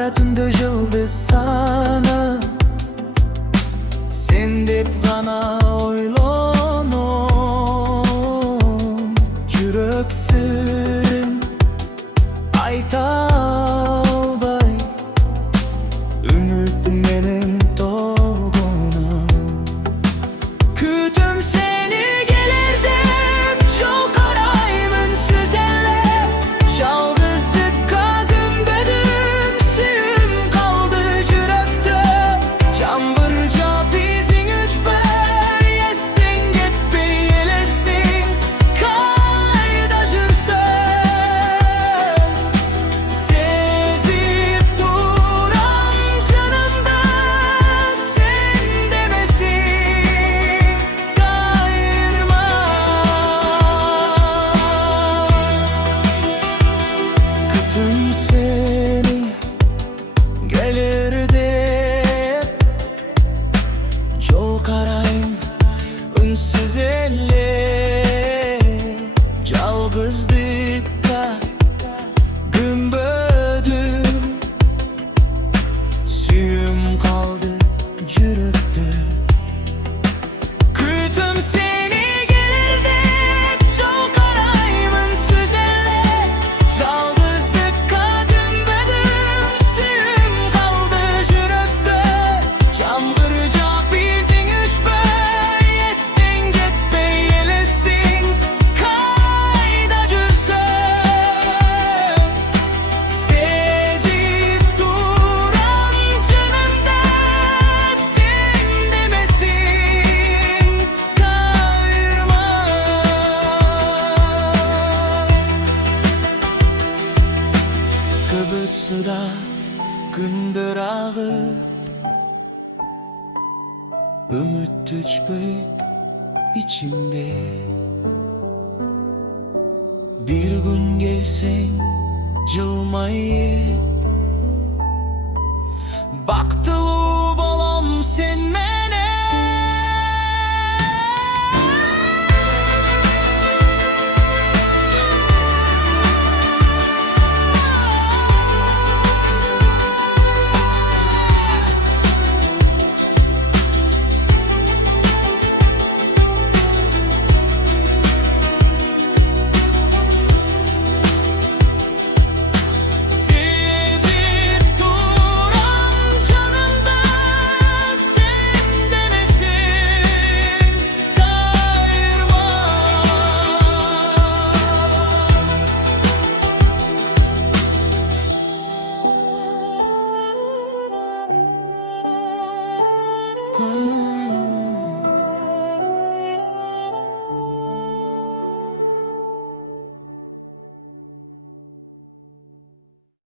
Kara tünde yıldız sana sen dep gana oylonom Yüreksün ayta albay Ümit menin tolgunam Kütüm seni gelir dep Çok arayım ünsüz elle Çalgızlıkka gümbödüm Suyum kaldı yürekte Çambırca bizin üç bey Estin gitmey elesin Kayda jürsen Sezip duram canımda Sen demesin Kayırma Kütüm seni gelir dep Yol karayım ünsüz elle Yalgızlıkta gümbödüm Suyum kaldı yürekte Kütüm seni gelir dep Çok arayım ünsüz elle Yalgızlıkka gümbödüm Suyum kaldı yürekte Çamgırca bizin üç bey Estin gitmey elesin Kayda jürsen Sezip duram canımda Sen demesin Kayırma Köbüt suda gündür ağıp Ümit tüçpey içimde Bir gün gelsen cılmayıp Baktılı balam sen mene Sezip duram canımda Sen demesin Kayırma Kum